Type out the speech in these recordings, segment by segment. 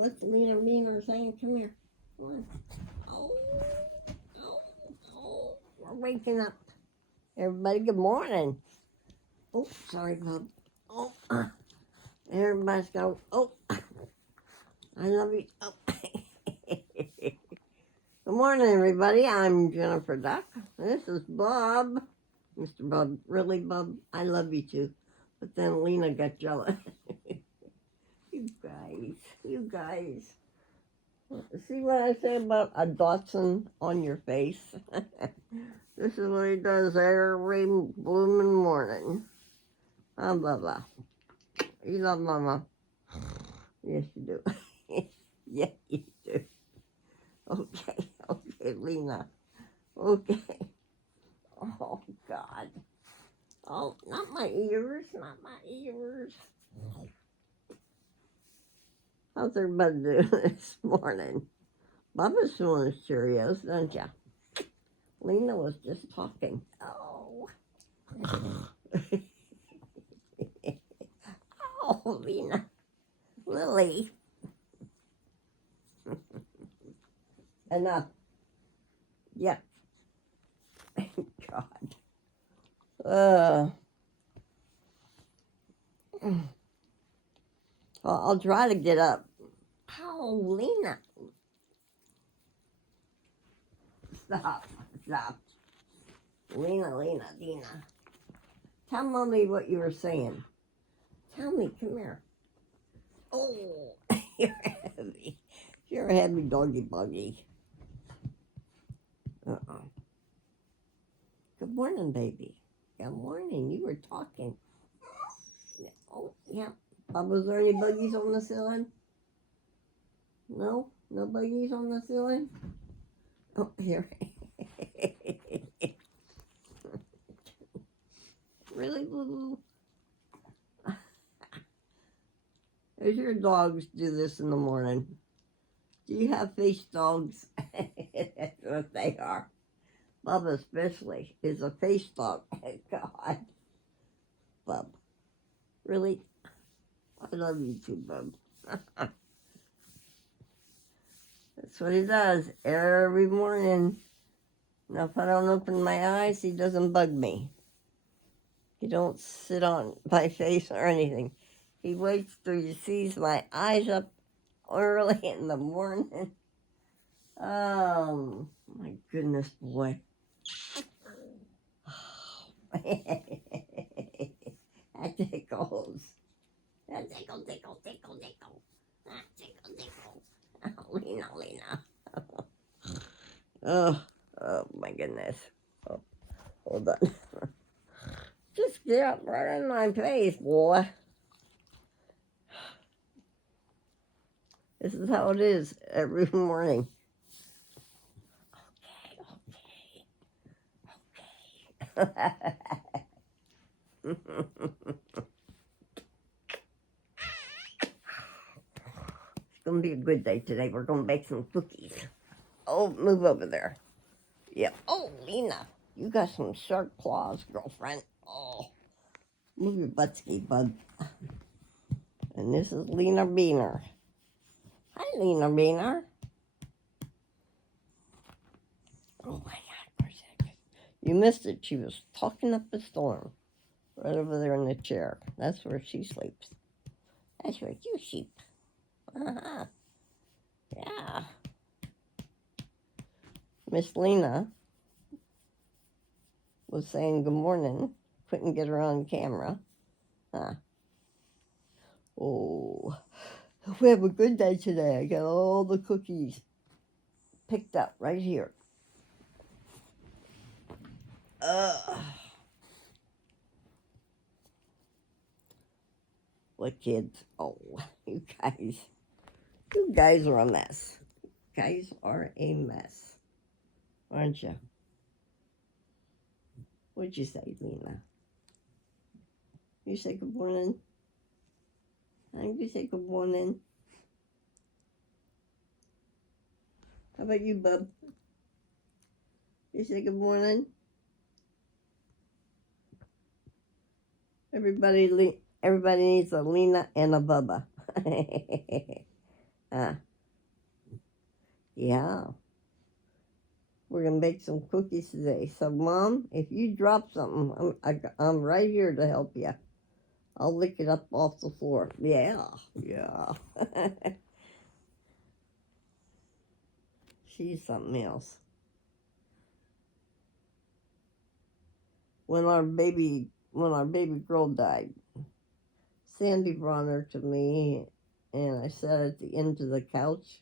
What's Lena Meaner saying? Come here. Come on. Oh, oh. We're waking up. Everybody, good morning. Oh, sorry, bub. Oh, everybody's going, oh, I love you. Oh. Good morning, everybody. I'm Jennifer Duck. This is Bob. Mr. Bob, really, Bob? I love you too. But then Lena got jealous. You guys. See what I said about a Dotson on your face? This is what he does every blooming morning. Blah, blah. You love Mama. Yes, you do. Yes, you do. Okay, Lena. Okay. Oh, God. Oh, not my ears. How's everybody doing this morning? Bubba's feeling his Cheerios, don't ya? Lena was just talking. Oh. Oh, Lena. Lily. Enough. Yep. God. I'll try to get up. Oh, Lena. Stop. Lena, Dina. Tell Mommy what you were saying. Tell me, come here. Oh, you're heavy. You're a heavy doggy buggy. Good morning, baby. Good morning. You were talking. Oh, yeah. Was there any buggies on the ceiling? No? No buggies on the ceiling? Oh, here. Really, boo-boo? As your dogs do this in the morning. Do you have face dogs? That's what they are. Bubba especially is a face dog. God. Bub. Really? I love you too, Bub. That's what he does every morning. Now, if I don't open my eyes, he doesn't bug me. He don't sit on my face or anything. He waits till he sees my eyes up early in the morning. Oh, my goodness, boy. That tickles. That tickle. That tickle. Oh, Lena. Oh, my goodness. Oh, hold on. Just get up right in my face, boy. This is how it is every morning. Okay. It's going to be a good day today. We're going to bake some cookies. Oh, move over there. Yeah. Oh, Lena, you got some sharp claws, girlfriend. Oh, move your buttski, bud. And this is Lena Beaner. Hi, Lena Beaner. Oh, my God, where's that? You missed it. She was talking up a storm. Right over there in the chair. That's where she sleeps. That's where you sleep. Uh-huh. Yeah. Miss Lena was saying good morning. Couldn't get her on camera. Huh. Oh, we have a good day today. I got all the cookies picked up right here. What kids? Oh, you guys are a mess. You guys are a mess, aren't you? What'd you say, Lena? You say good morning? How did you say good morning? How about you, bub? You say good morning? Everybody needs a Lena and a Bubba. Uh, yeah. We're going to make some cookies today. So, Mom, if you drop something, I'm right here to help you. I'll lick it up off the floor. Yeah, yeah. She's something else. When our baby girl died, Sandy brought her to me, and I sat at the end of the couch,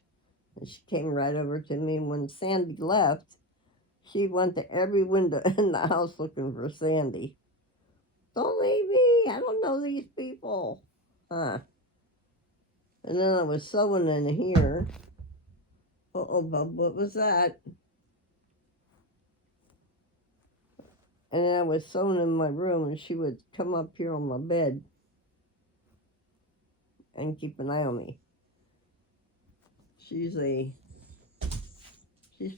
and she came right over to me. When Sandy left, she went to every window in the house looking for Sandy. Don't leave me. I don't know these people. Huh. And then I was sewing in here. Uh-oh, Bub, what was that? And then I was sewing in my room, and she would come up here on my bed and keep an eye on me. She's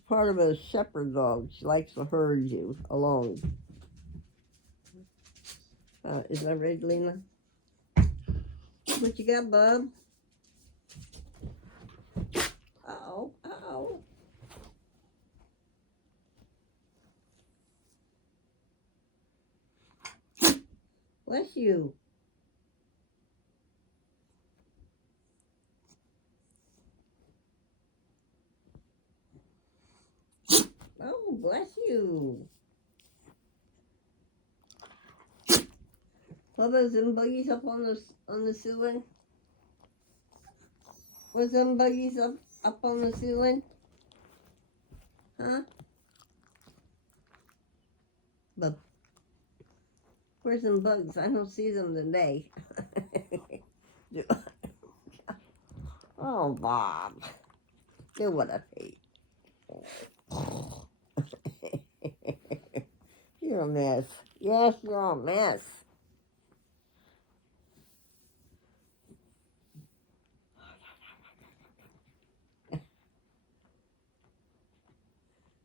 part of a shepherd dog. She likes to herd you along. Is that right, Lena? What you got, Bub? Uh-oh, uh-oh. Bless you. Oh, bless you. What was them buggies up on the ceiling? Was them buggies up on the ceiling? Huh? But where's them bugs? I don't see them today. Oh, Bob. You're what I hate. You're a mess. Yes, you're a mess.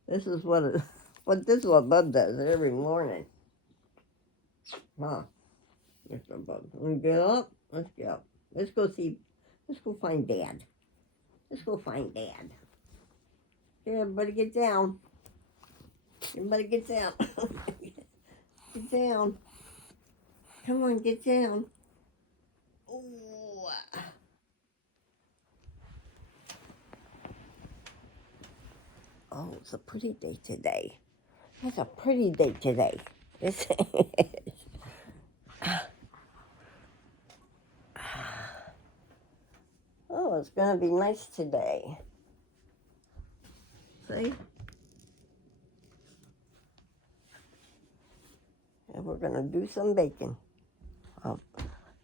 This is what Bub does every morning. Huh? Mr. Bub. Let's get up. Let's get up. Let's go find Dad. Let's go find Dad. Okay, everybody get down. Everybody get down. Get down. Come on, get down. Ooh. Oh, it's a pretty day today. It's a pretty day today. Oh, it's going to be nice today. See? And we're going to do some baking. Oh,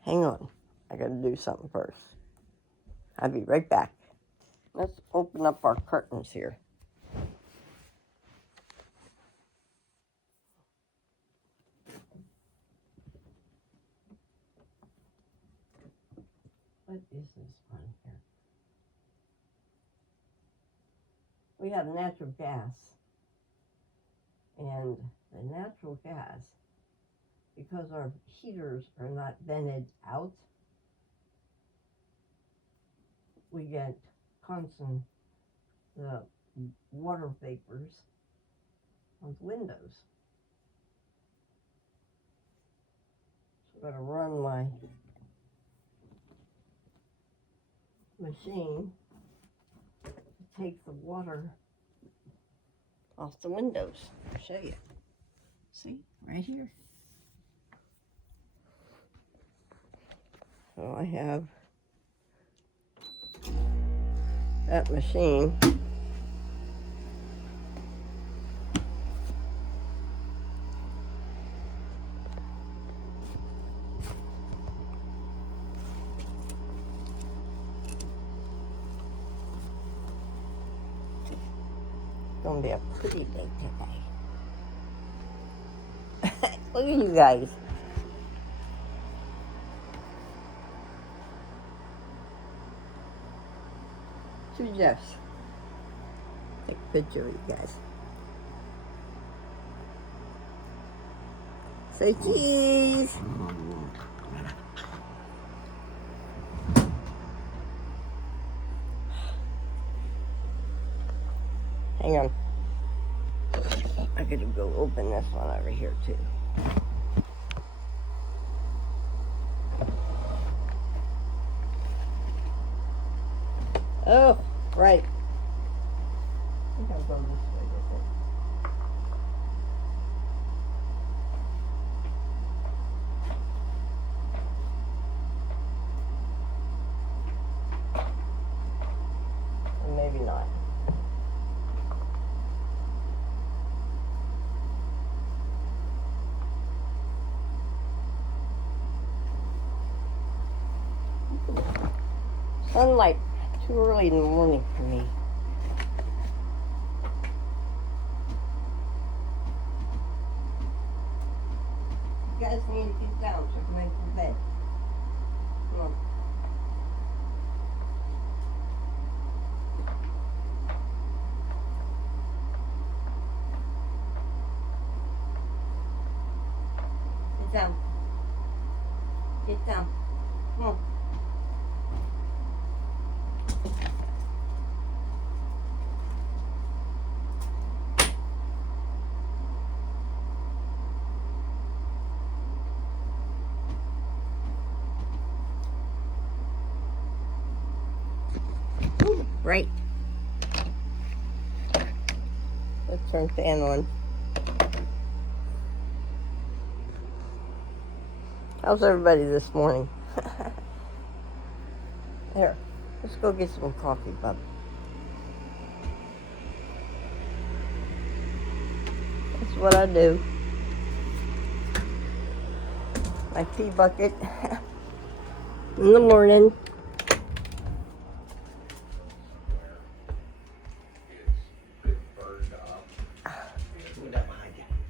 hang on. I got to do something first. I'll be right back. Let's open up our curtains here. What is this one here? We have natural gas. And the natural gas, because our heaters are not vented out, we get constant water vapors on the windows. So I'm going to run my machine to take the water off the windows. I'll show you. See, right here. So I have that machine. It's gonna be a pretty day today. Look at you guys. Two Jeffs. Take a picture of you guys. Say cheese. Hang on. I gotta go open this one over here too. Oh, right. I think I'll go this way with it. Or maybe not. Sunlight, too early in the morning for me. You guys need to get down so I can make the bed. Come on. Get down. Get down. Come on. Ooh, right. Let's turn fan on. How's everybody this morning? There, let's go get some coffee, bub. That's what I do. My tea bucket in the morning.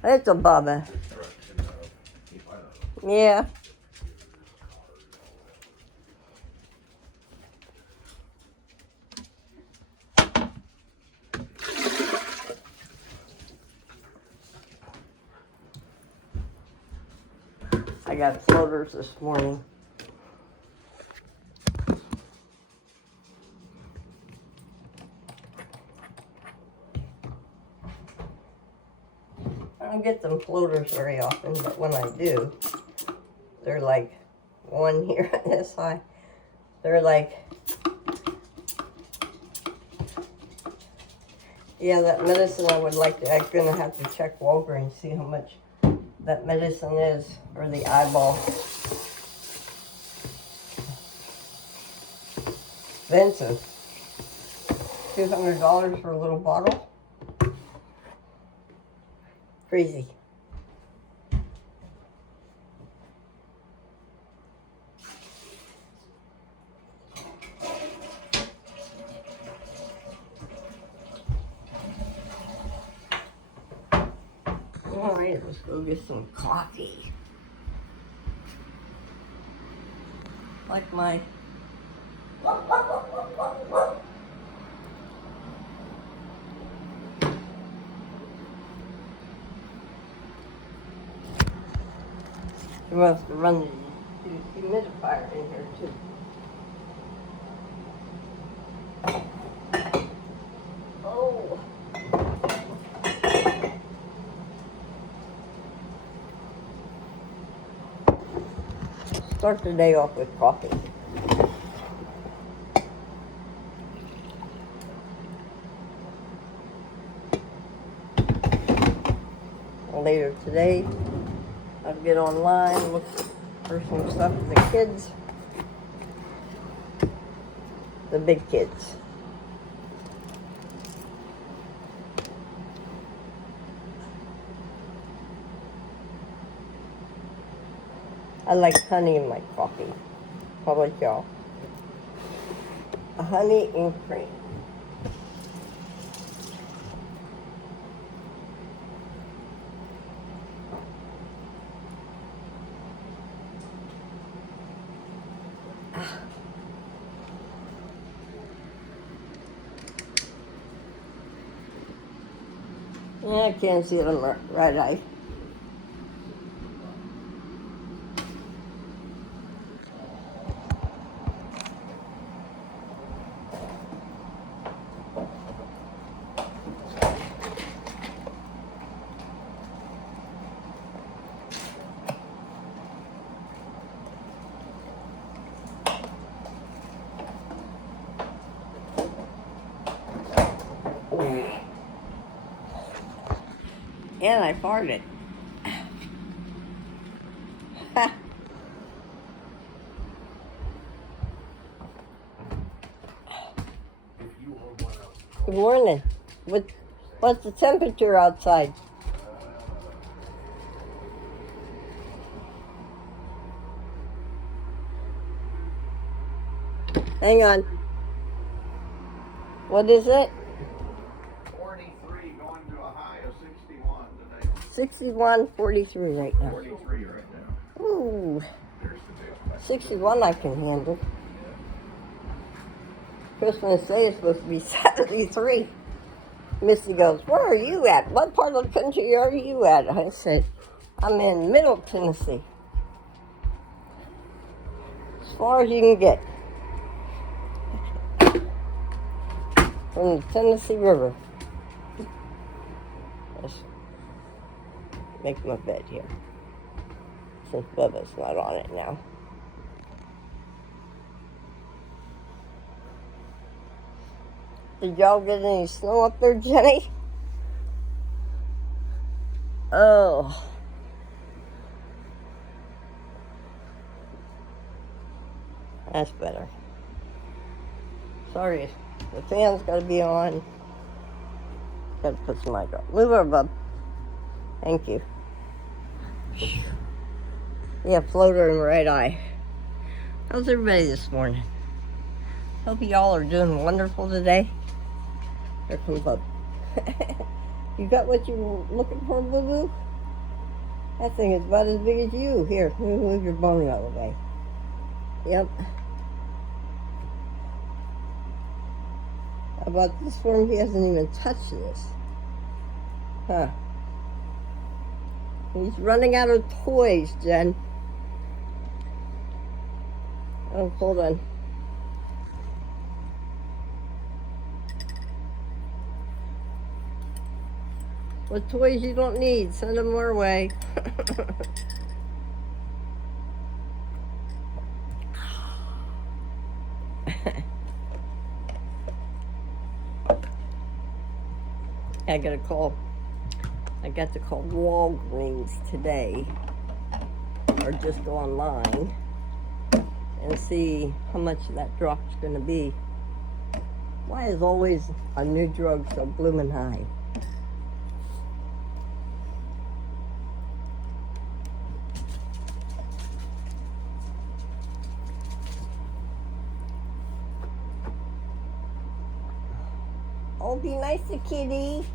It's a bubba. Yeah. I got floaters this morning. I don't get them floaters very often, but when I do, they're like one here this high. They're like, yeah, that medicine I would like to, I'm gonna have to check Walgreens, see how much that medicine is for the eyeball. Expensive. $200 for a little bottle. Crazy. All right, let's go get some coffee. Like my you must run the humidifier in here too. Oh. Start the day off with coffee. Later today, I'll get online, look for some stuff for the kids. The big kids. I like honey in my coffee. How about y'all? Honey and cream. Yeah, I can't see it on the right eye. And I farted. Good morning. What's the temperature outside? Hang on. What is it? 43 going to a high of 61 today. 61, 43 right now. 43 right now. Ooh. 61 I can handle. Christmas Day is supposed to be 73. Missy goes, where are you at? What part of the country are you at? I said, I'm in Middle Tennessee. As far as you can get. From the Tennessee River. Let's make my bed here. Since Bubba's not on it now. Did y'all get any snow up there, Jenny? Oh. That's better. Sorry, the fan's got to be on. Got to put some light on. Move over, bub. Thank you. Yeah, floater in the right eye. How's everybody this morning? Hope y'all are doing wonderful today. Here comes Bub. You got what you were looking for, boo-boo? That thing is about as big as you. Here, move your bone out of the way. Yep. How about this one? He hasn't even touched this. Huh. He's running out of toys, Jen. Oh, hold on. What toys you don't need, send them our way. I got to call Walgreens today, or just go online and see how much that drop's going to be. Why is always a new drug so bloomin' high? Oh, be nice to Kitty.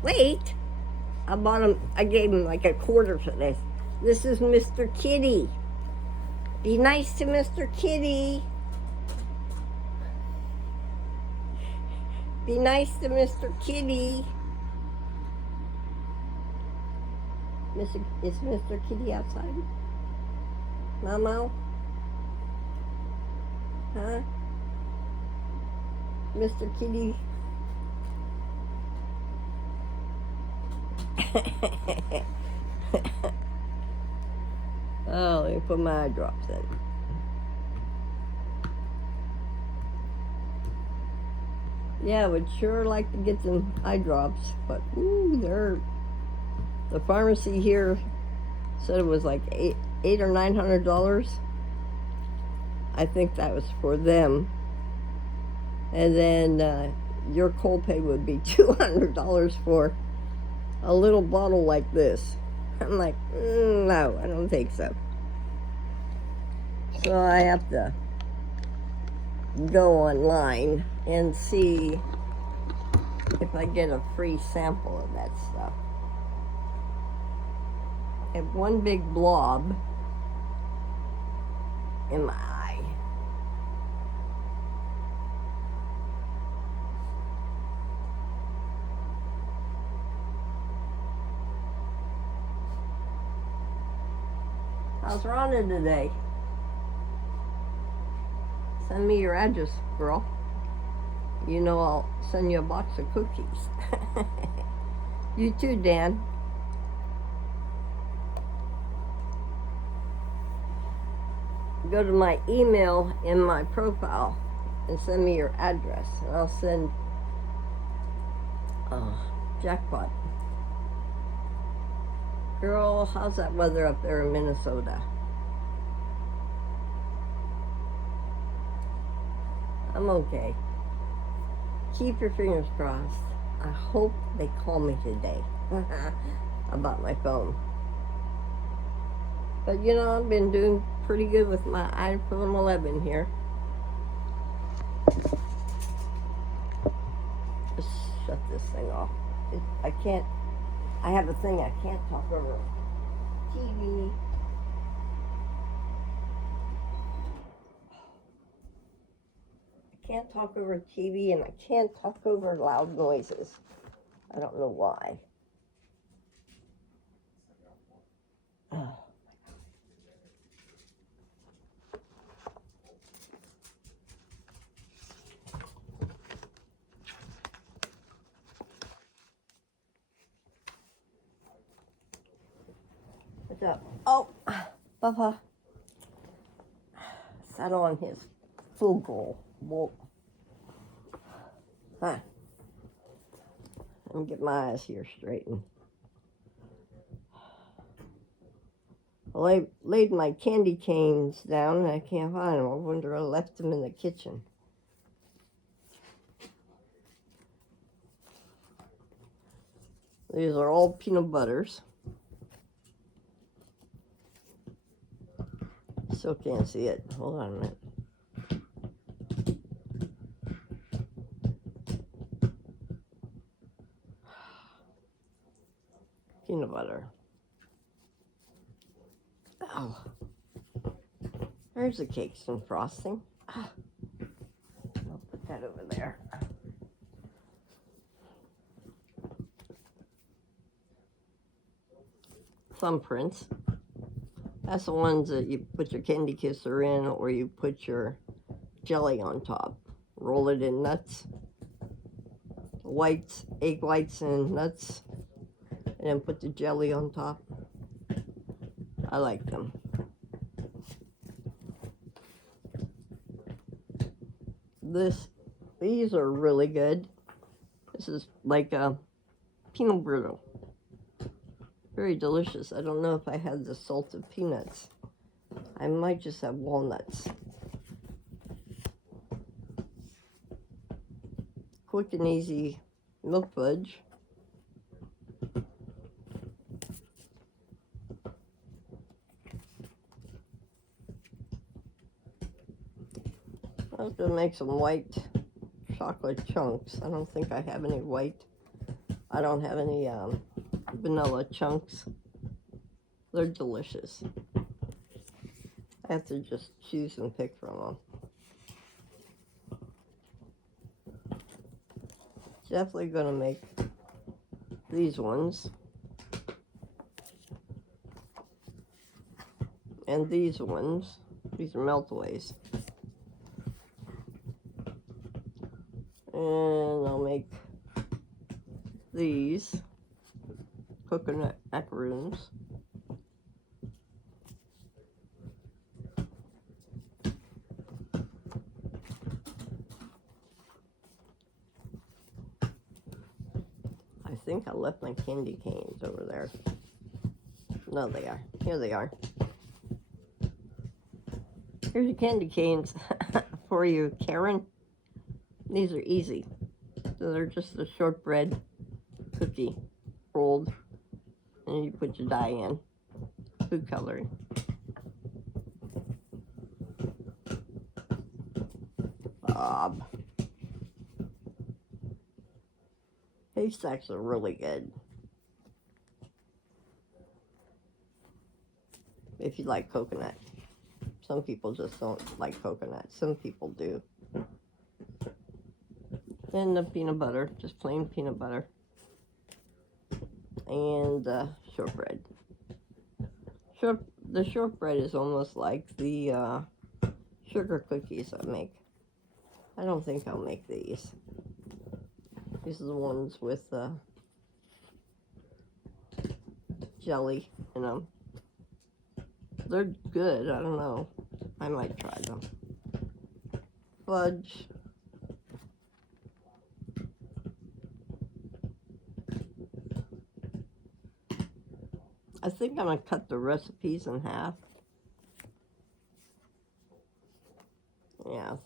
Wait, I gave him like a quarter for this. This is Mr. Kitty. Be nice to Mr. Kitty. Be nice to Mr. Kitty. Is Mr. Kitty outside? Mamo? Huh? Mr. Kitty? Oh, let me put my eye drops in. Yeah, I would sure like to get some eye drops, but ooh, the pharmacy here said it was like $800 or $900. I think that was for them. And then your copay would be $200 for a little bottle like this. I'm like, no, I don't think so. So I have to go online and see if I get a free sample of that stuff. I have one big blob in my eye. How's Rhonda today? Send me your address, girl. You know I'll send you a box of cookies. You too, Dan. Go to my email in my profile and send me your address, and I'll send jackpot. Girl, how's that weather up there in Minnesota? I'm okay. Keep your fingers crossed. I hope they call me today about my phone. But you know, I've been doing pretty good with my iPhone 11 here. Just shut this thing off. I can't, I have a thing I can't talk over TV. I can't talk over TV and I can't talk over loud noises. I don't know why. Oh. What's up? Oh, Papa sat on his Fugle. Well, huh. Let me get my eyes here straightened. Well, I laid my candy canes down and I can't find them. I wonder I left them in the kitchen. These are all peanut butters. Still can't see it. Hold on a minute. Peanut butter. Oh. There's the cakes and frosting. I'll put that over there. Thumbprints. That's the ones that you put your candy kisser in, or you put your jelly on top. Roll it in nuts. Whites, egg whites and nuts. And then put the jelly on top. I like them. These are really good. This is like a peanut brittle. Very delicious. I don't know if I had the salted peanuts. I might just have walnuts. Quick and easy milk fudge. I was going to make some white chocolate chunks. I don't think I have any white. I don't have any vanilla chunks. They're delicious. I have to just choose and pick from them. Definitely going to make these ones. And these ones. These are meltaways. And I'll make these coconut macaroons. I think I left my candy canes over there. No, they are. Here they are. Here's your candy canes for you, Karen. These are easy. So they're just a shortbread cookie rolled, and you put your dye in, food coloring. Bob. Haystacks are really good. If you like coconut. Some people just don't like coconut. Some people do. And the peanut butter, just plain peanut butter. And shortbread. The shortbread is almost like the sugar cookies I make. I don't think I'll make these. These are the ones with jelly in them. They're good. I don't know. I might try them. Fudge. I think I'm going to cut the recipes in half. Yeah, I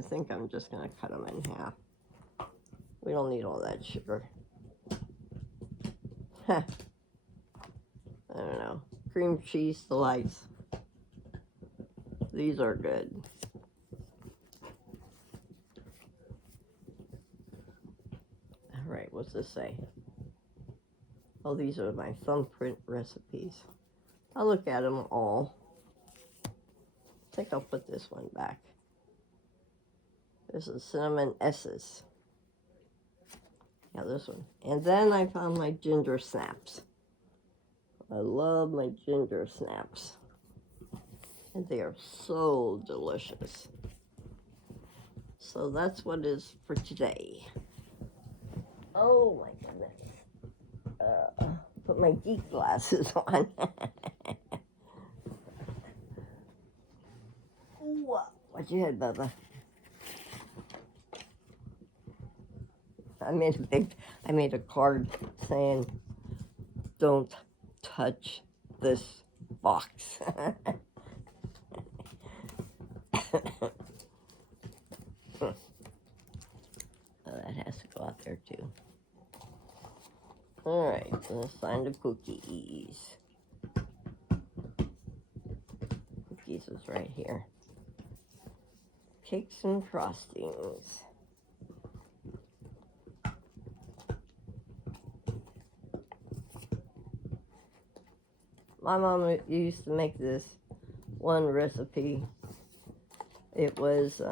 think I'm just going to cut them in half. We don't need all that sugar. I don't know. Cream cheese delights. These are good. All right, what's this say? Oh, these are my thumbprint recipes. I'll look at them all. I think I'll put this one back. This is cinnamon S's. Yeah, this one. And then I found my ginger snaps. I love my ginger snaps. And they are so delicious. So that's what is for today. Oh my goodness. Put my geek glasses on. Watch your head, Bubba. I made a card saying, "Don't touch this box." That has to go out there too. All right, let's find the cookies. Cookies is right here. Cakes and frostings. My mom used to make this one recipe. It was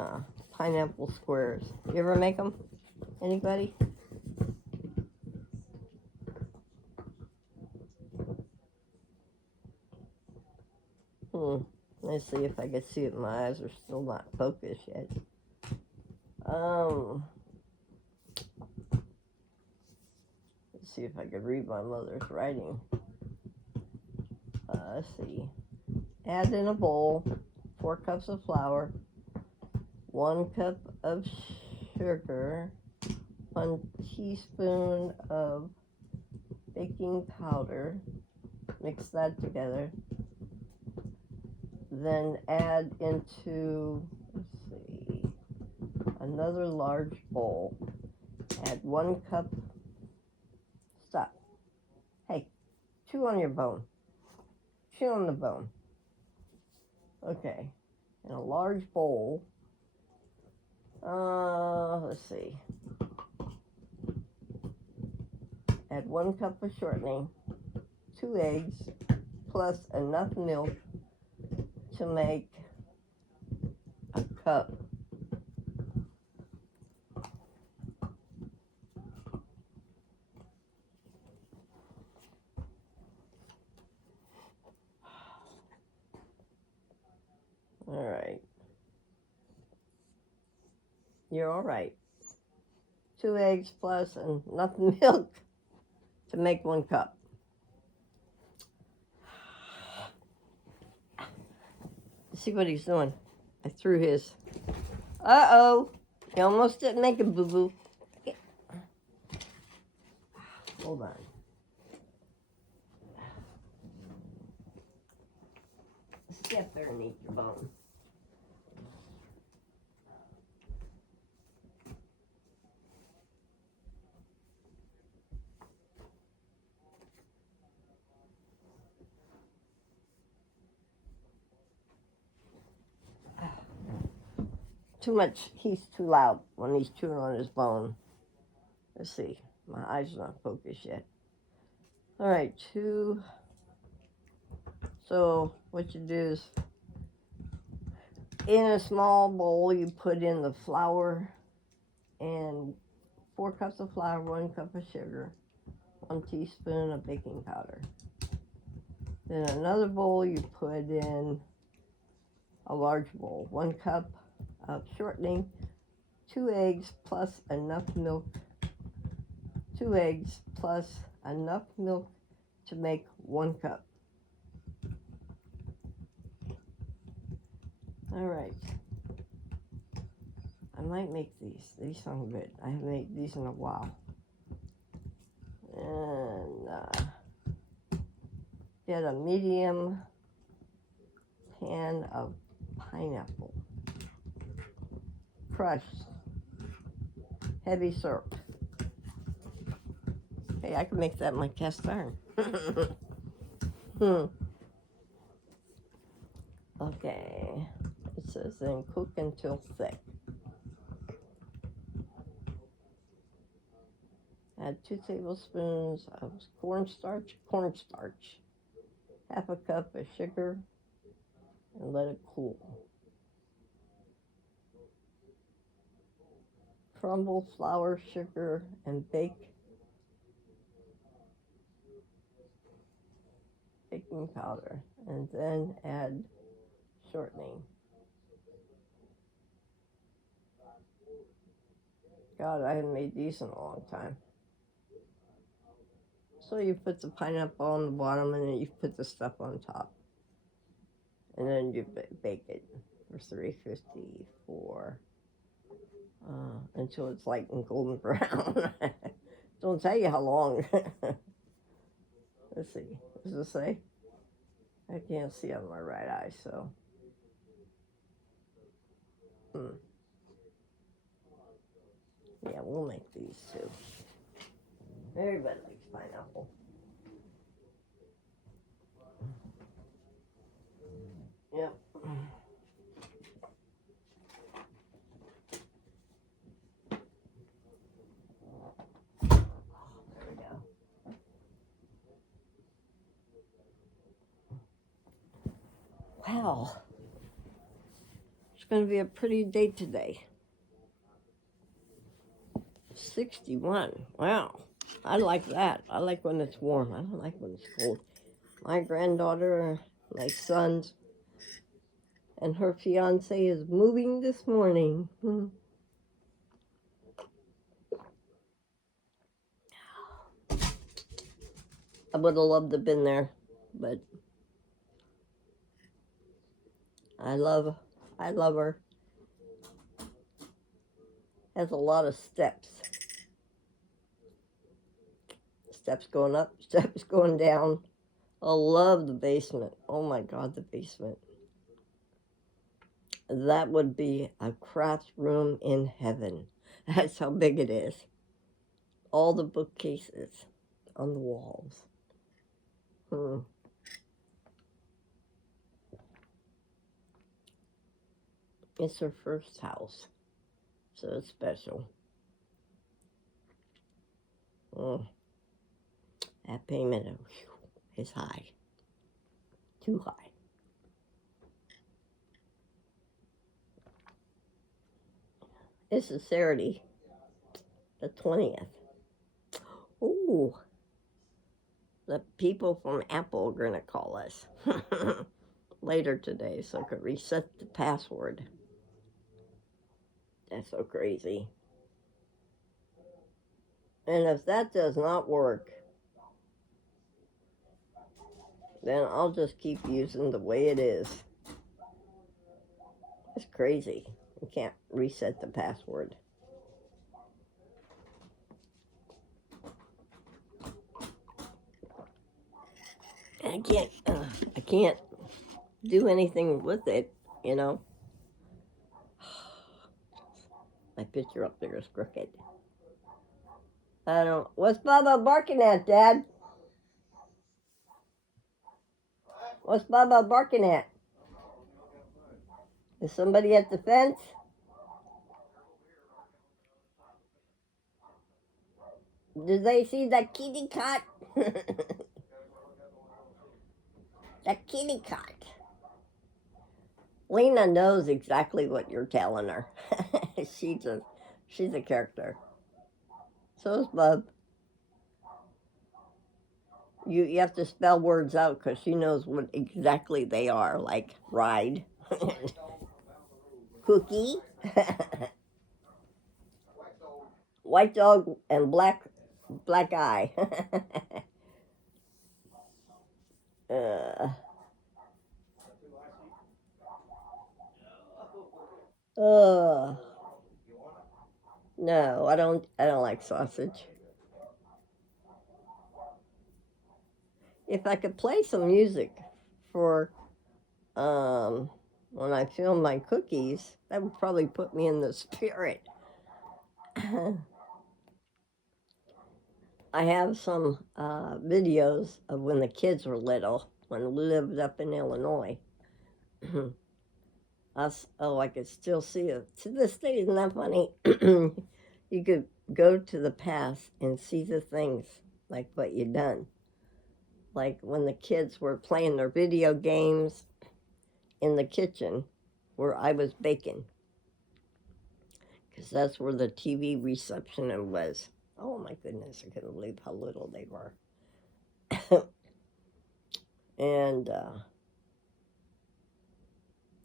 pineapple squares. You ever make them? Anybody? Let's see if I can see it. My eyes are still not focused yet. Let's see if I can read my mother's writing. Let's see. Add in a bowl 4 cups of flour, 1 cup of sugar, 1 teaspoon of baking powder. Mix that together. Then add into, let's see, another large bowl. Add 1 cup. Stop. Hey, chew on your bone. Chew on the bone. Okay. In a large bowl. Let's see. Add 1 cup of shortening, 2 eggs, plus enough milk to make a cup. All right. You're all right. 2 eggs plus enough milk to make 1 cup. See what he's doing. I threw his. Uh-oh. You almost didn't make it, boo-boo. Hold on. Stay up there and eat your bone. Too much. He's too loud when he's chewing on his bone. Let's see. My eyes are not focused yet. All right, 2. So what you do is, in a small bowl, you put in the flour and 4 cups of flour, 1 cup of sugar, 1 teaspoon of baking powder. Then another bowl, you put in a large bowl, 1 cup of shortening, 2 eggs plus enough milk, 2 eggs plus enough milk to make 1 cup. All right. I might make these. These sound good. I haven't made these in a while. And Get a medium can of pineapple. Crushed. Heavy syrup. Hey, I can make that in my cast iron. Okay. It says then cook until thick. Add 2 tablespoons of cornstarch, half a cup of sugar, and let it cool. Crumble flour, sugar, and baking powder, and then add shortening. God, I haven't made these in a long time. So you put the pineapple on the bottom, and then you put the stuff on top. And then you bake it for 350 for until it's light and golden brown. Don't tell you how long. Let's see. What does it say? I can't see on my right eye, so. Yeah, we'll make these too. Everybody likes pineapple. Yep. There we go. Wow. It's going to be a pretty day today. 61. Wow. I like that. I like when it's warm. I don't like when it's cold. My granddaughter, my son's, and her fiance is moving this morning. I would have loved to have been there, but I love her. Has a lot of steps. Steps going up, steps going down. I love the basement. Oh my God, the basement. That would be a craft room in heaven. That's how big it is. All the bookcases on the walls. It's her first house, so it's special. That payment is high. Too high. This is Saturday, the 20th. Ooh, the people from Apple are going to call us later today so I could reset the password. That's so crazy. And if that does not work, then I'll just keep using the way it is. It's crazy. You can't reset the password. I can't do anything with it, you know. My picture up there is crooked. I don't. What's Baba barking at, Dad? What's Baba barking at? Is somebody at the fence? Did they see that kitty cat? That kitty cat. Lena knows exactly what you're telling her. she's a character. So is Bub. You have to spell words out because she knows what exactly they are, like ride, cookie, white dog, and black eye. uh, uh, no, I don't like sausage. if I could play some music for when I film my cookies, that would probably put me in the spirit. I have some videos of when the kids were little, when we lived up in Illinois. I could still see it. To this day, isn't that funny? You could go to the past and see the things like what you'd done. Like when the kids were playing their video games in the kitchen where I was baking. Because that's where the TV reception was. Oh my goodness, I couldn't believe how little they were. And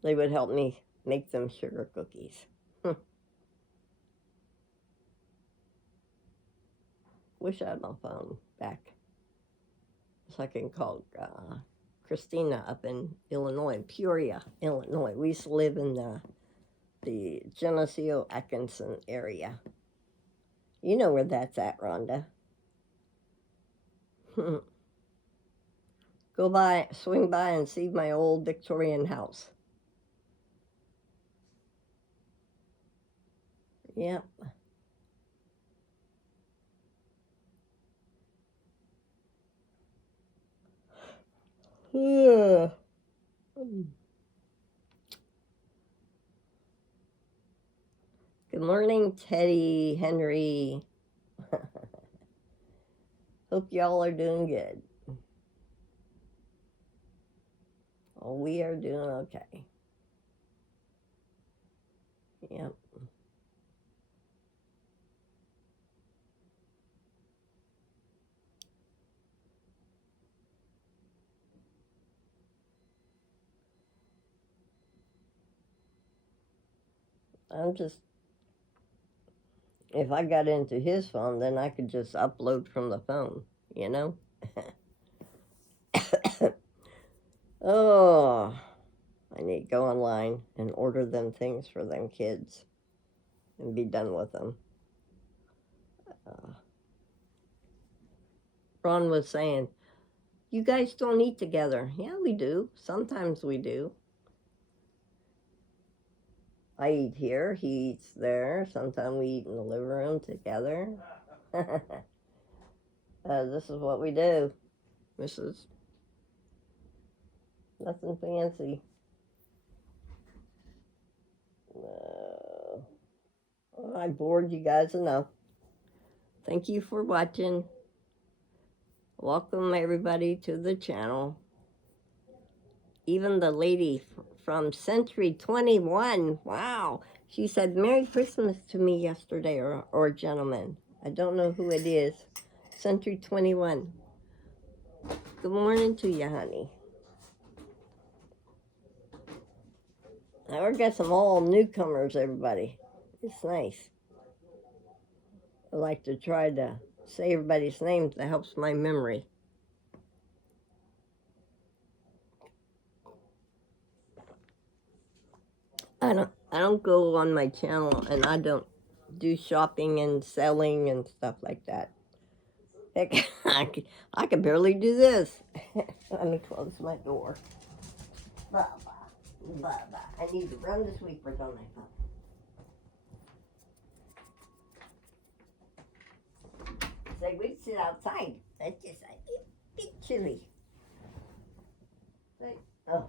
they would help me make them sugar cookies. Wish I had my phone back so I can call Christina up in Illinois, Peoria, Illinois. We used to live in the Geneseo Atkinson area. You know where that's at, Rhonda. Swing by and see my old Victorian house. Yep. Good morning, Teddy, Henry. Hope y'all are doing good. Oh, we are doing okay. Yep. If I got into his phone, then I could just upload from the phone, you know? Oh, I need to go online and order them things for them kids and be done with them. Ron was saying, you guys don't eat together. Yeah, we do. Sometimes we do. I eat here, he eats there. Sometimes we eat in the living room together. This is what we do. This is nothing fancy. I bored you guys enough. Thank you for watching. Welcome everybody to the channel. Even the lady from Century 21, wow. She said Merry Christmas to me yesterday, or a gentleman. I don't know who it is. Century 21. Good morning to you, honey. Now we've got some all newcomers, everybody. It's nice. I like to try to say everybody's names. That helps my memory. I don't go on my channel and I don't do shopping and selling and stuff like that. Heck, I can barely do this. Let me close my door. Blah, blah, blah, blah. I need to run the sweeper, don't I? Say we sit outside. That's just a bit chilly. Oh.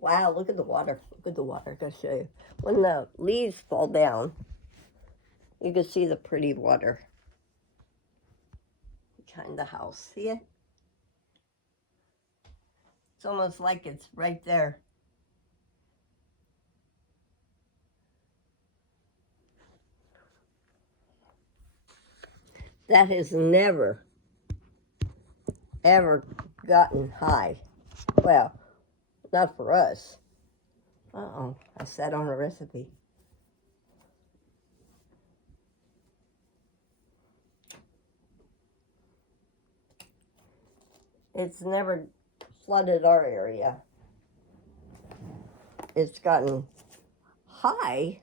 Wow, look at the water. Look at the water. I gotta show you. When the leaves fall down, you can see the pretty water behind the house. See it? It's almost like it's right there. That has never, ever gotten high. Well, not for us. Uh-oh, I sat on a recipe. It's never flooded our area. it's gotten high,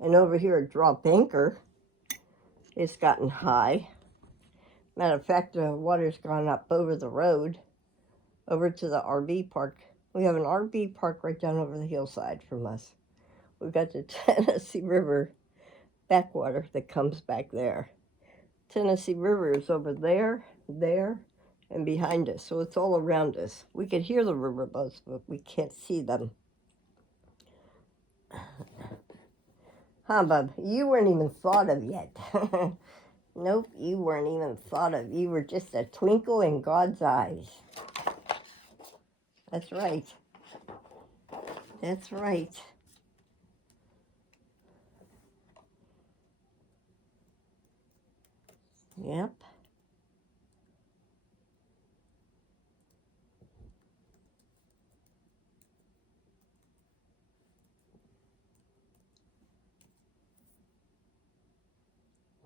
and over here at Drop Anchor, it's gotten high. Matter of fact, the water's gone up over the road, over to the RV park. We have an RV park right down over the hillside from us. We've got the Tennessee River backwater that comes back there. Tennessee River is over there, and behind us, so it's all around us. We can hear the riverboats, but we can't see them. Huh, bub? You weren't even thought of yet. Nope, you weren't even thought of. You were just a twinkle in God's eyes. That's right. That's right. Yep.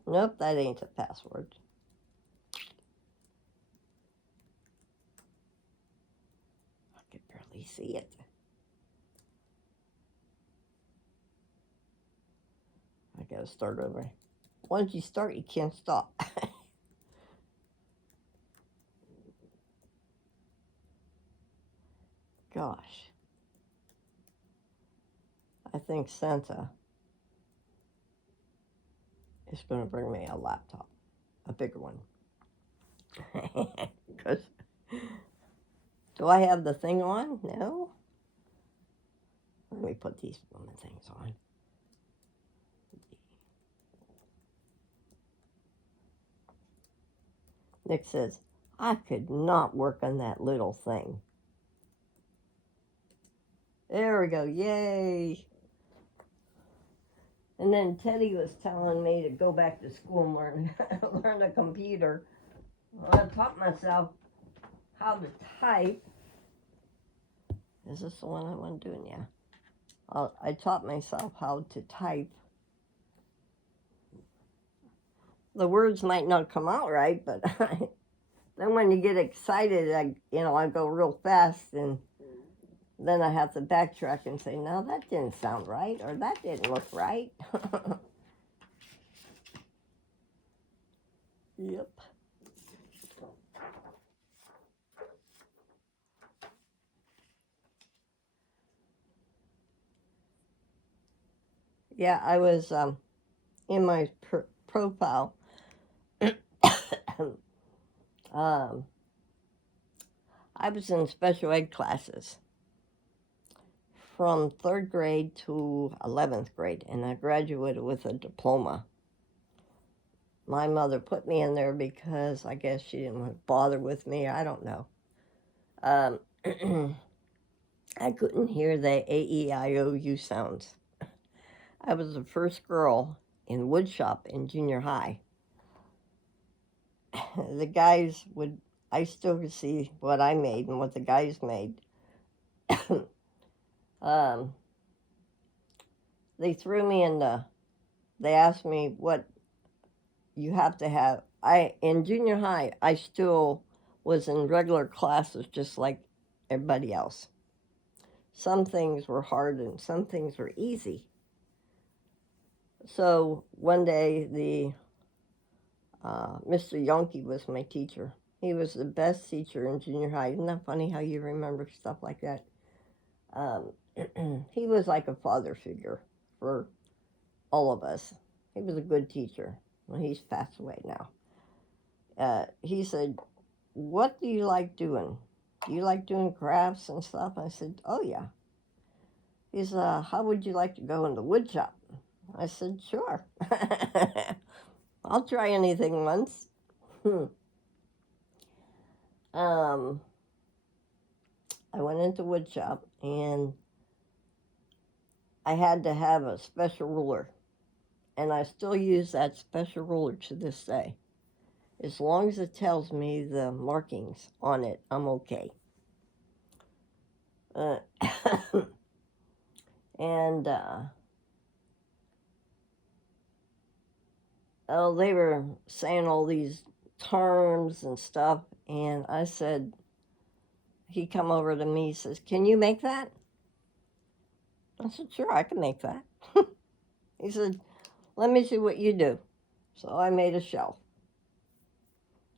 Nope, that ain't the password. I can barely see it. I gotta start over. Once you start, you can't stop. Gosh. I think Santa is going to bring me a laptop, a bigger one. Because do I have the thing on? No. Let me put these things on. Nick says, I could not work on that little thing. There we go. Yay. And then Teddy was telling me to go back to school and learn a computer. Well, I taught myself how to type. Is this the one I want to do? Yeah. I taught myself how to type. The words might not come out right, but then when you get excited, I go real fast, and then I have to backtrack and say, no, that didn't sound right, or that didn't look right. Yep. Yeah, I was in my profile. I was in special ed classes from 3rd grade to 11th grade, and I graduated with a diploma. My mother put me in there because I guess she didn't bother with me. I don't know. I couldn't hear the A-E-I-O-U sounds. I was the first girl in woodshop in junior high. The guys I still could see what I made and what the guys made. They threw me they asked me what you have to have. In junior high, I still was in regular classes just like everybody else. Some things were hard and some things were easy. So one day, Mr. Yonke was my teacher. He was the best teacher in junior high. Isn't that funny how you remember stuff like that? He was like a father figure for all of us. He was a good teacher. Well, he's passed away now. He said, what do you like doing? Do you like doing crafts and stuff? I said, oh, yeah. He said, how would you like to go in the wood shop? I said, sure. I'll try anything once. I went into wood shop, and I had to have a special ruler. And I still use that special ruler to this day. As long as it tells me the markings on it, I'm okay. And they were saying all these terms and stuff, and I said, he come over to me, he says, can you make that? I said, sure, I can make that. He said, let me see what you do. So I made a shelf.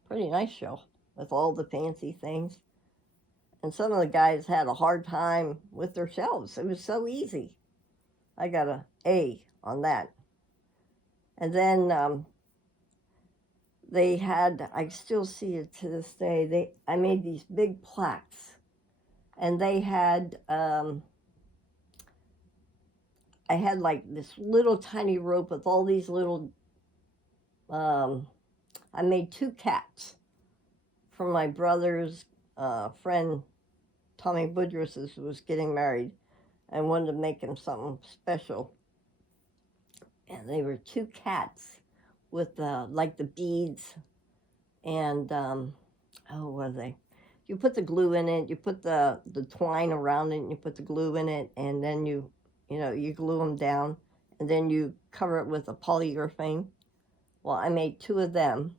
Pretty nice shelf with all the fancy things. And some of the guys had a hard time with their shelves. It was so easy. I got an A on that. And then they had, I still see it to this day, I made these big plaques. And they had, I had like this little tiny rope with all these little, I made 2 cats from my brother's friend, Tommy Budrus, who was getting married. I wanted to make him something special. And they were 2 cats with like the beads and, oh, what are they? You put the glue in it, you put the twine around it, and you put the glue in it, and then you glue them down, and then you cover it with a polyurethane. Well, I made 2 of them.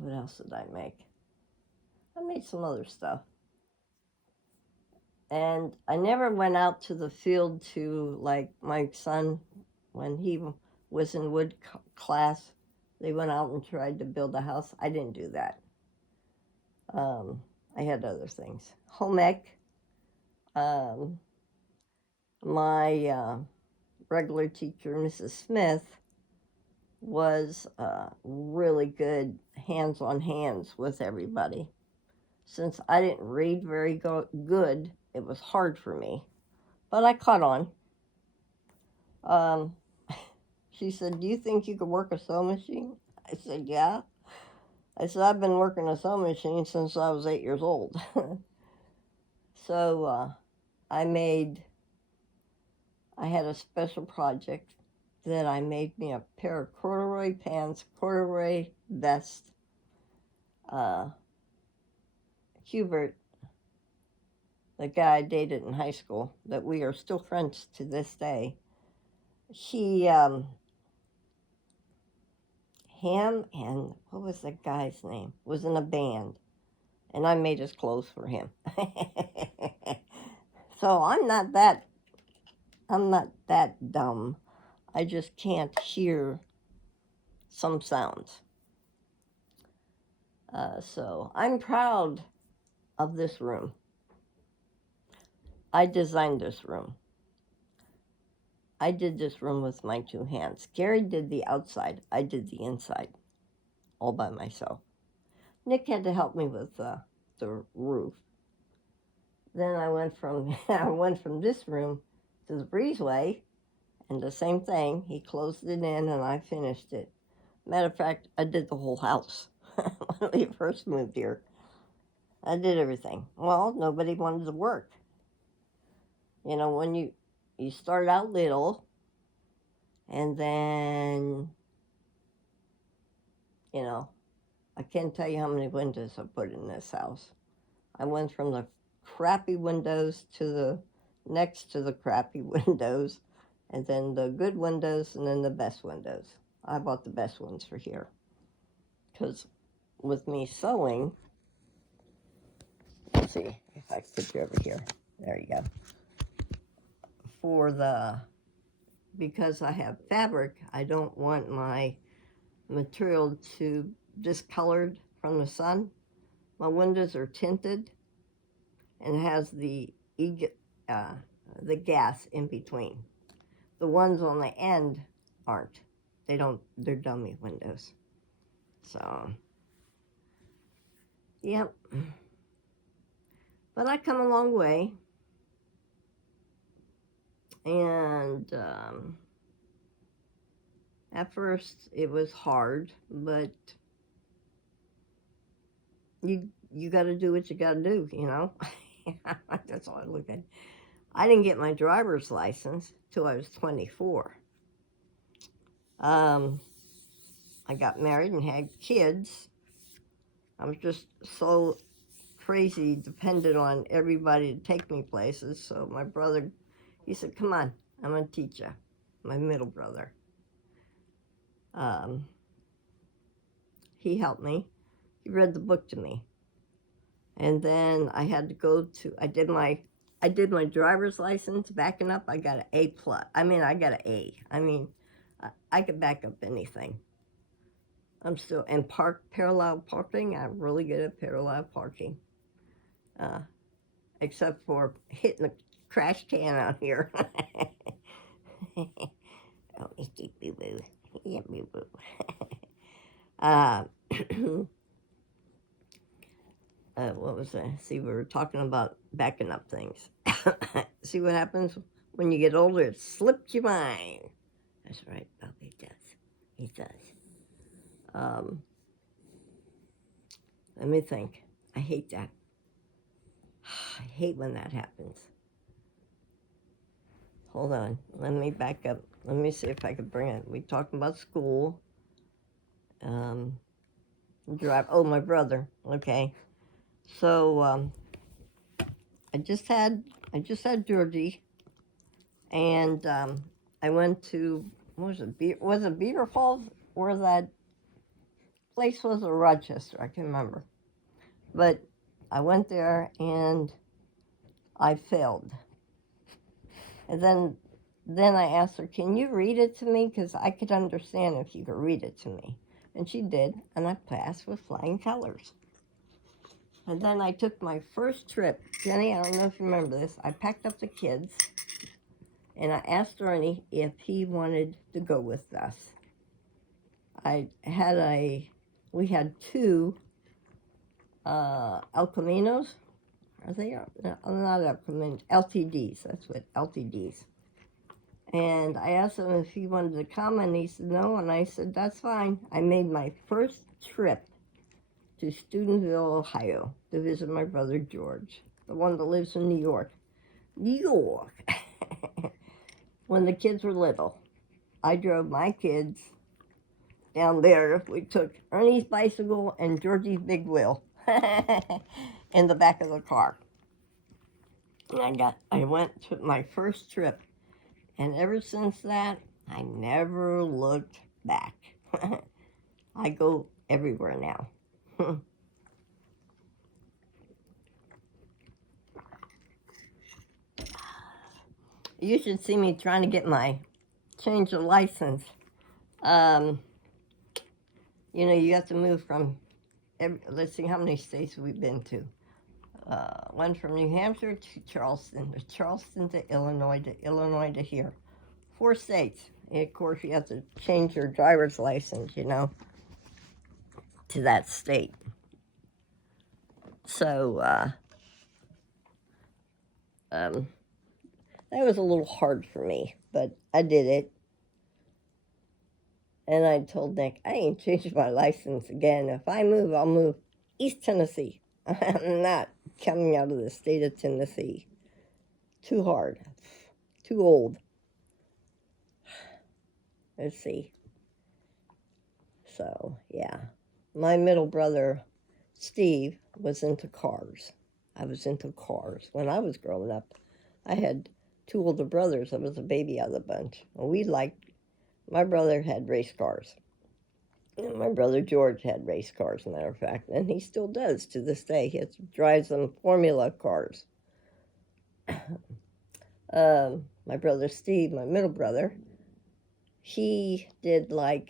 What else did I make? I made some other stuff. And I never went out to the field to, like my son, when he was in wood class, they went out and tried to build a house. I didn't do that. I had other things. Home ec. Um, my regular teacher, Mrs. Smith, was really good hands-on hands with everybody. Since I didn't read very good, it was hard for me. But I caught on. Um, she said, do you think you could work a sewing machine? I said, yeah. I said, I've been working a sewing machine since I was 8 years old. So I had a special project that I made me a pair of corduroy pants, corduroy vest. Hubert, the guy I dated in high school, that we are still friends to this day, him and what was the guy's name? Was in a band, and I made his clothes for him. So I'm not that dumb. I just can't hear some sounds. So I'm proud of this room. I designed this room. I did this room with my 2 hands. Gary did the outside. I did the inside, all by myself. Nick had to help me with the roof. Then I went from this room to the breezeway, and the same thing. He closed it in, and I finished it. Matter of fact, I did the whole house when we first moved here. I did everything. Well, nobody wanted to work. You know, when you start out little, and then, you know, I can't tell you how many windows I put in this house. I went from the crappy windows to the next to the crappy windows, and then the good windows, and then the best windows. I bought the best ones for here. Because with me sewing, let's see if I can put you over here. There you go. Because I have fabric, I don't want my material to discolored from the sun. My windows are tinted and has the gas in between. The ones on the end aren't. They're dummy windows. So, yep. But I come a long way. And at first it was hard, but you got to do what you got to do, you know. That's all I look at. I didn't get my driver's license till I was 24. I got married and had kids. I was just so crazy dependent on everybody to take me places. So my brother, he said, come on, I'm going to teach you. My middle brother. He helped me. He read the book to me. And then I had to go to, I did my driver's license backing up. I got an A plus. I mean, I got an A. I mean, I could back up anything. I'm still in parallel parking. I'm really good at parallel parking, except for hitting the trash can out here. Oh, Mickey Boo Boo. Yeah, Boo Boo. What was that? See, we were talking about backing up things. See what happens when you get older? It slips your mind. That's right, Bobby does. He does. Let me think. I hate that. I hate when that happens. Hold on. Let me back up. Let me see if I can bring it. We talking about school. Drive. Oh, my brother. Okay. So I just had Georgie, and I went to, what was it Beaver Falls, or that place was in Rochester? I can't remember, but I went there and I failed. And then I asked her, "Can you read it to me? Because I could understand if you could read it to me." And she did, and I passed with flying colors. And then I took my first trip. Jenny, I don't know if you remember this. I packed up the kids, and I asked Ernie if he wanted to go with us. We had two El Caminos. Are they? No, not El Caminos. LTDs. That's what LTDs. And I asked him if he wanted to come, and he said no. And I said, that's fine. I made my first trip to Steubenville, Ohio, to visit my brother George, the one that lives in New York. New York. When the kids were little, I drove my kids down there. We took Ernie's bicycle and Georgie's big wheel in the back of the car. And I went to my first trip, and ever since that, I never looked back. I go everywhere now. You should see me trying to get my change of license. You have to move from, let's see, how many states we've been to. Went from New Hampshire to Charleston to Illinois to here. 4 states. And of course, you have to change your driver's license, to that state. So, that was a little hard for me, but I did it. And I told Nick, I ain't changing my license again. If I move, I'll move East Tennessee. I'm not coming out of the state of Tennessee. Too hard. Too old. Let's see. So, yeah. My middle brother, Steve, was into cars. I was into cars. When I was growing up, I had 2 older brothers. I was a baby out of the bunch. And my brother had race cars. And my brother George had race cars, as a matter of fact. And he still does to this day. He drives them Formula cars. My brother Steve, my middle brother, he did the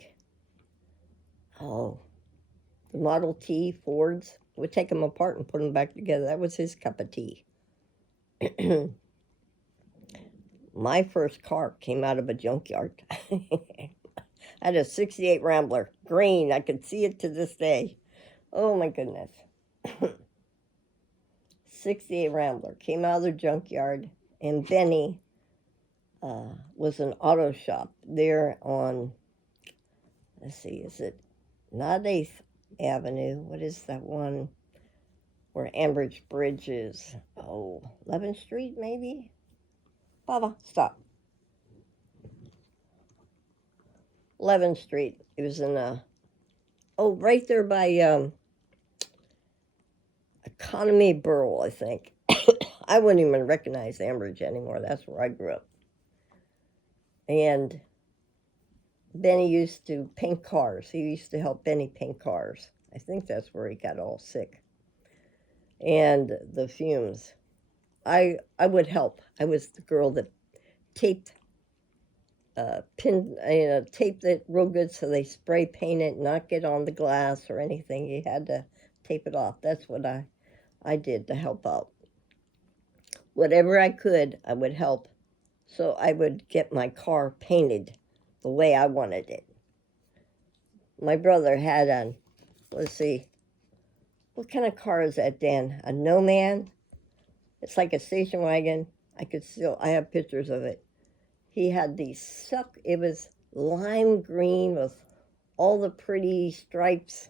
Model T Fords. Would take them apart and put them back together. That was his cup of tea. My first car came out of a junkyard. I had a 68 Rambler, green. I could see it to this day. Oh my goodness. 68 Rambler came out of the junkyard, and Benny was an auto shop there on, let's see, is it not 8th Avenue? What is that one where Ambridge Bridge is? 11th Street maybe? Baba, stop. 11th Street. It was in right there by Economy Burl, I think. I wouldn't even recognize Ambridge anymore. That's where I grew up. And Benny used to paint cars. He used to help Benny paint cars. I think that's where he got all sick. and the fumes. I would help. I was the girl that taped taped it real good so they spray paint it, not get on the glass or anything. You had to tape it off. That's what I did to help out. Whatever I could, I would help. So I would get my car painted the way I wanted it. My brother had let's see, what kind of car is that, Dan? A Nomad? It's like a station wagon. I have pictures of it. He had it was lime green with all the pretty stripes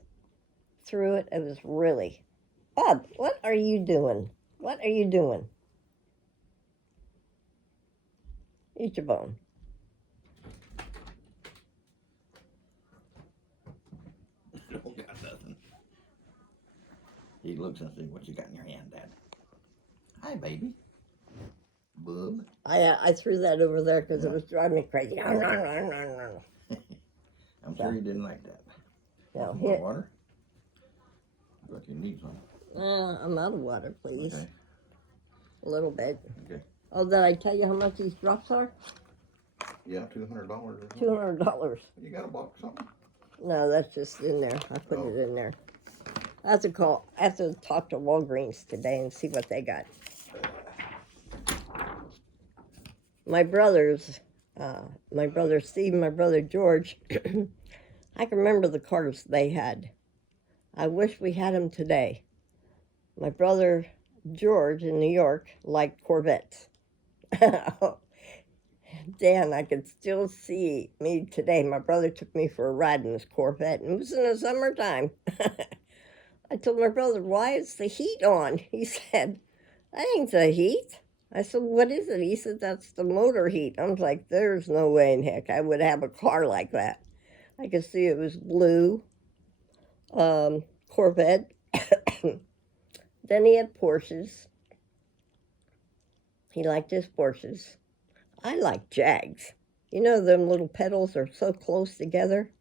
through it. It was really, Bob, what are you doing? What are you doing? Eat your bone. Don't got nothing. He looks and says, "What you got in your hand, Dad?" "Hi, baby." "Bub." I threw that over there because Yeah. it was driving me crazy. I'm sure you didn't like that. No, Want here. water? Look, you need some. I'm out of water, please. Okay. A little bit. Okay. Oh, did I tell you how much these drops are? Yeah, $200. $200. You got a box something? No, that's just in there. I put it in there. I have to talk to Walgreens today and see what they got. My brother Steve, my brother George, I can remember the cars they had. I wish we had them today. My brother George in New York liked Corvettes. Dan, I can still see me today. My brother took me for a ride in his Corvette, and it was in the summertime. I told my brother, "Why is the heat on?" He said, "That ain't the heat." I said, "What is it?" He said, "That's the motor heat." I was like, "There's no way in heck I would have a car like that." I could see it was blue, Corvette. Then he had Porsches. He liked his Porsches. I like Jags. You know, them little pedals are so close together.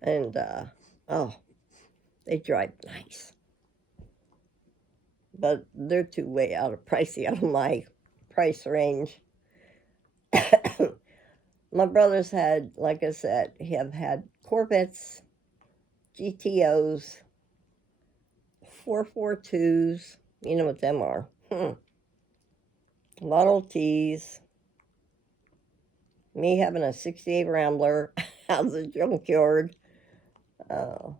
And, they drive nice. But they're too way pricey out of my price range. My brothers had, like I said, have had Corvettes, GTOs, 442s. You know what them are. Model Ts. Me having a 68 Rambler out of the junkyard.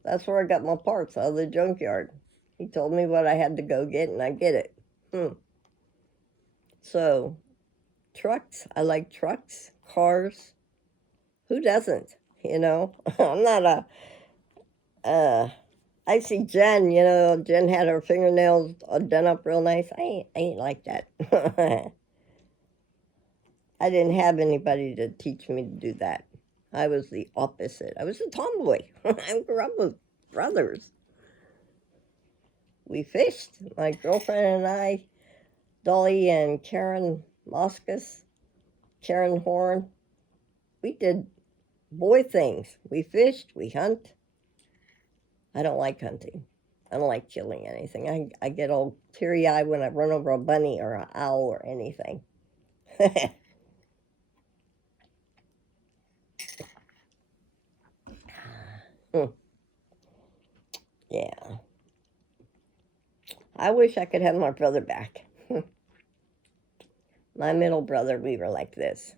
That's where I got my parts, out of the junkyard. He told me what I had to go get, and I get it. So, trucks. I like trucks, cars. Who doesn't? You know, I'm not I see Jen. You know, Jen had her fingernails done up real nice. I ain't like that. I didn't have anybody to teach me to do that. I was the opposite. I was a tomboy. I grew up with brothers. We fished. My girlfriend and I, Dolly and Karen Moscas, Karen Horn. We did boy things. We fished. We hunt. I don't like hunting. I don't like killing anything. I get all teary-eyed when I run over a bunny or an owl or anything. Yeah. I wish I could have my brother back. My middle brother, we were like this.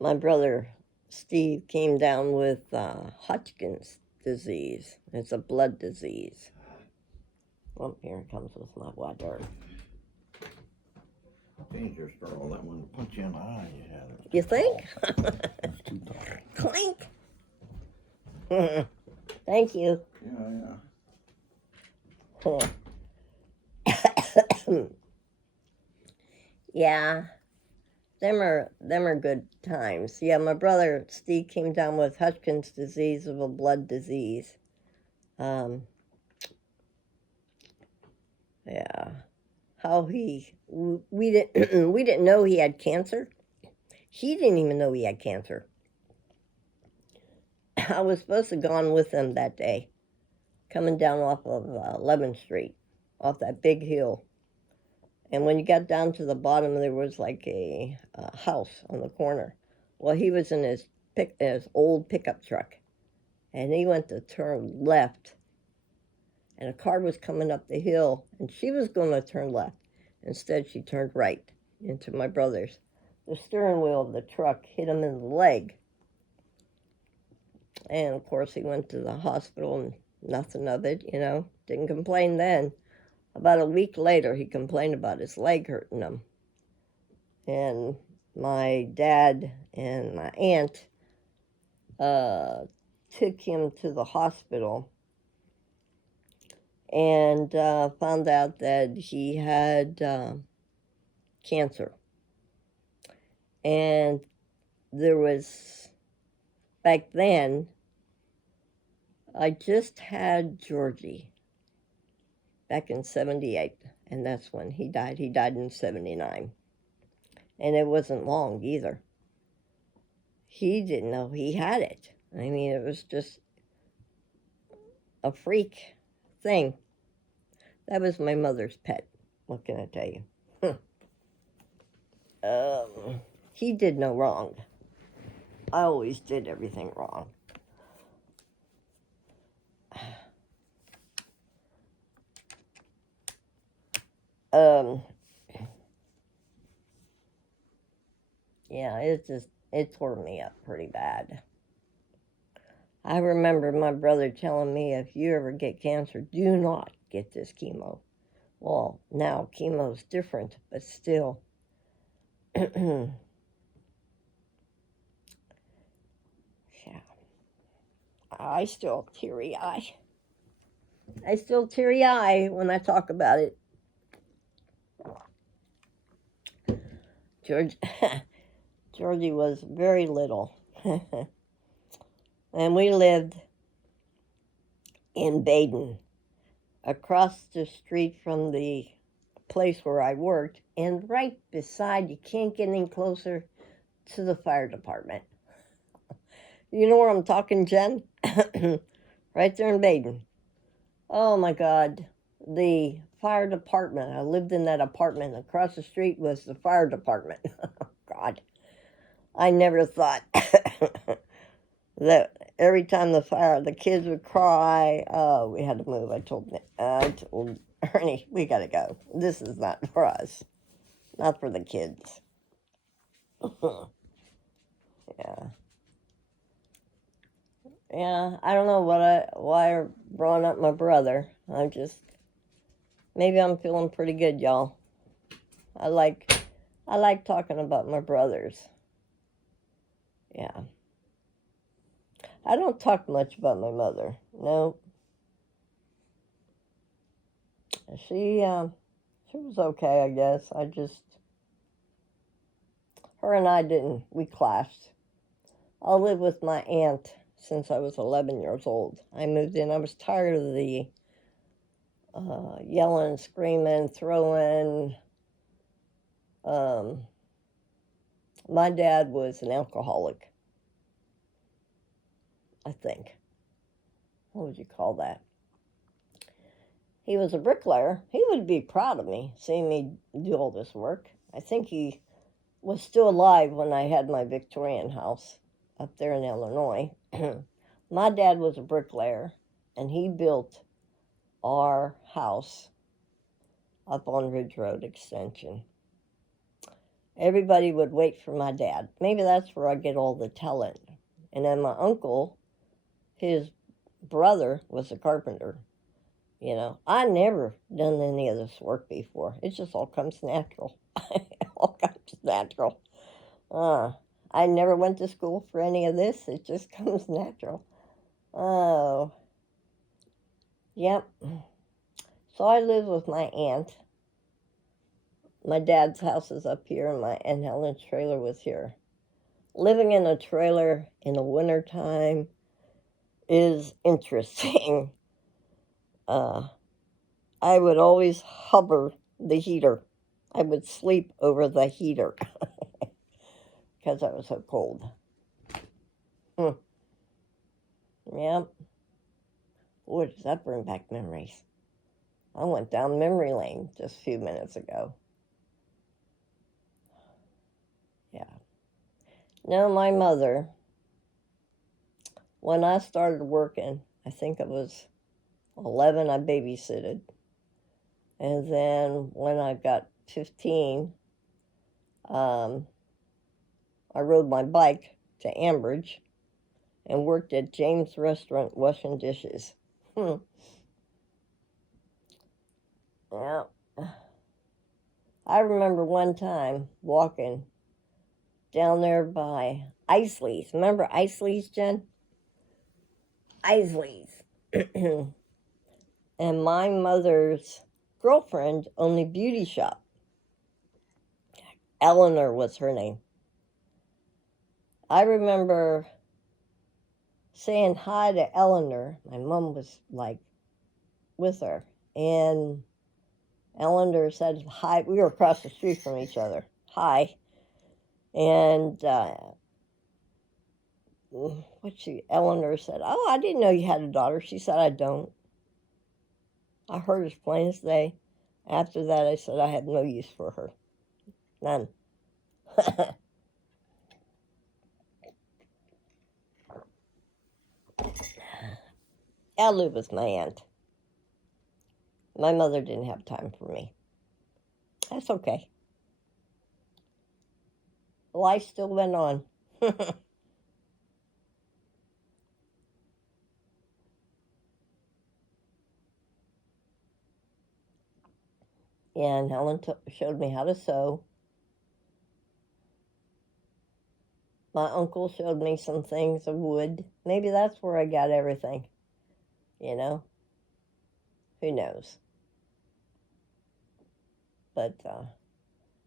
My brother Steve came down with Hodgkin's disease. It's a blood disease. Well, here it comes with my water. Change your straw. That one punch you in the eye. You had it. You think? It's too tall. Clink. Thank you. Yeah. Yeah, them are good times. Yeah, my brother Steve came down with Hodgkin's disease, of a blood disease. Yeah, how we didn't we didn't know he had cancer. He didn't even know he had cancer. I was supposed to have gone with him that day. coming down off of 11th Street, off that big hill. And when you got down to the bottom, there was like a house on the corner. Well, he was in his old pickup truck, and he went to turn left, and a car was coming up the hill, and she was going to turn left. Instead, she turned right into my brother's. The steering wheel of the truck hit him in the leg. And, of course, he went to the hospital and nothing of it, Didn't complain then. About a week later, he complained about his leg hurting him. And my dad and my aunt took him to the hospital and found out that he had cancer. And there was, back then, I just had Georgie back in 78, and that's when he died. He died in 79. And it wasn't long either. He didn't know he had it. I mean, it was just a freak thing. That was my mother's pet. What can I tell you? He did no wrong. I always did everything wrong. Yeah, it tore me up pretty bad. I remember my brother telling me, if you ever get cancer, do not get this chemo. Well, now chemo's different, but still. Yeah. I still teary-eye. When I talk about it. Georgie was very little. And we lived in Baden, across the street from the place where I worked, and right beside, you can't get any closer, to the fire department. You know where I'm talking, Jen? Right there in Baden. Oh my God. The fire department. I lived in that apartment. Across the street was the fire department. God. I never thought that every time the kids would cry, oh, we had to move. I told Ernie, we got to go. This is not for us. Not for the kids. Yeah. Yeah, I don't know why I brought up my brother. Maybe I'm feeling pretty good, y'all. I like talking about my brothers. Yeah. I don't talk much about my mother. No. She was okay, I guess. Her and I we clashed. I lived with my aunt since I was 11 years old. I moved in. I was tired of the yelling, screaming, throwing. My dad was an alcoholic, I think. What would you call that? He was a bricklayer. He would be proud of me, seeing me do all this work. I think he was still alive when I had my Victorian house up there in Illinois. My dad was a bricklayer, and he built our house up on Ridge Road Extension. Everybody would wait for my dad. Maybe that's where I get all the talent. And then my uncle, his brother, was a carpenter. I never done any of this work before. It just all comes natural. It all comes natural. I never went to school for any of this. It just comes natural. Oh. Yep. So I live with my aunt. My dad's house is up here, and my Aunt Helen's trailer was here. Living in a trailer in the wintertime is interesting. I would always hover the heater. I would sleep over the heater because I was so cold. Yep. Boy, does that bring back memories. I went down memory lane just a few minutes ago. Yeah. Now, my mother, when I started working, I think it was 11, I babysitted. And then when I got 15, I rode my bike to Ambridge and worked at James' restaurant washing dishes. Yeah. I remember one time walking down there by Isley's. Remember Isley's, Jen? Isley's. And my mother's girlfriend owned a beauty shop. Eleanor was her name. I remember saying hi to Eleanor. My mom was like with her. And Eleanor said hi. We were across the street from each other. Hi. And Eleanor said, "Oh, I didn't know you had a daughter." She said, "I don't." I heard as plain as day. After that, I said I had no use for her. None. Ellie was my aunt. My mother didn't have time for me. That's okay. Life still went on. And Helen showed me how to sew. My uncle showed me some things of wood. Maybe that's where I got everything. You know? Who knows? But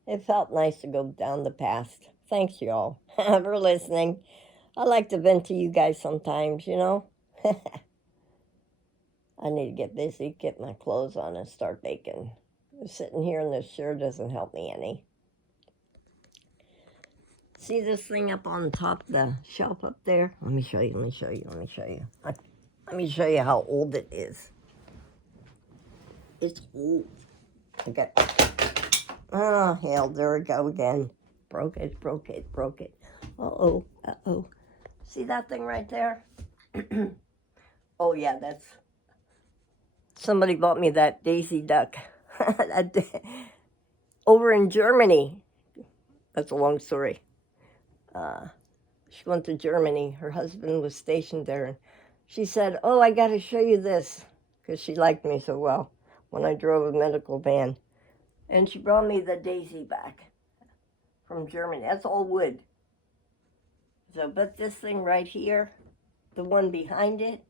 it felt nice to go down the past. Thanks, y'all, for listening. I like to vent to you guys sometimes, you know? I need to get busy, get my clothes on, and start baking. Sitting here in this sure doesn't help me any. See this thing up on top of the shelf up there? Let me show you. Let me show you how old it is. It's old. Okay. Oh, hell, there we go again. Broke it. Uh-oh. See that thing right there? Oh, yeah, that's... Somebody bought me that Daisy duck. Over in Germany. That's a long story. She went to Germany. Her husband was stationed there. And she said, "Oh, I got to show you this," because she liked me so well when I drove a medical van. And she brought me the Daisy back from Germany. That's all wood. So, but this thing right here, the one behind it,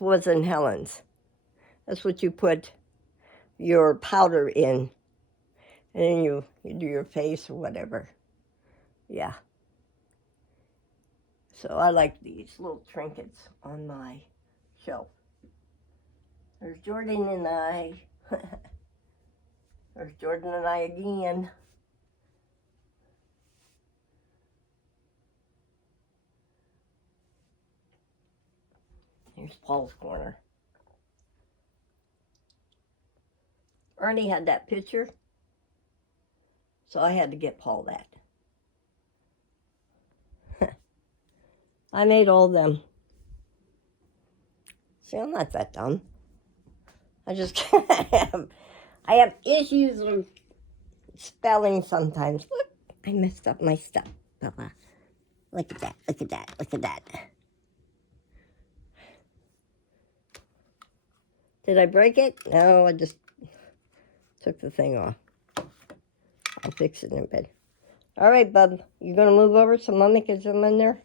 was in Helen's. That's what you put your powder in. And then you do your face or whatever. Yeah. So I like these little trinkets on my shelf. There's Jordan and I. There's Jordan and I again. Here's Paul's corner. Ernie had that picture, so I had to get Paul that. I made all of them. See, I'm not that dumb. I just I have issues with spelling sometimes. Look, I messed up my stuff. Look at that. Did I break it? No, I just took the thing off. I'll fix it in bed. All right, bub. You gonna move over so Mommy can come in there?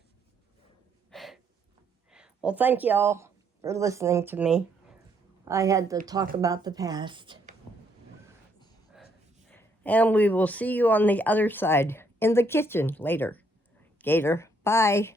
Well, thank you all for listening to me. I had to talk about the past. And we will see you on the other side in the kitchen later. Gator, bye.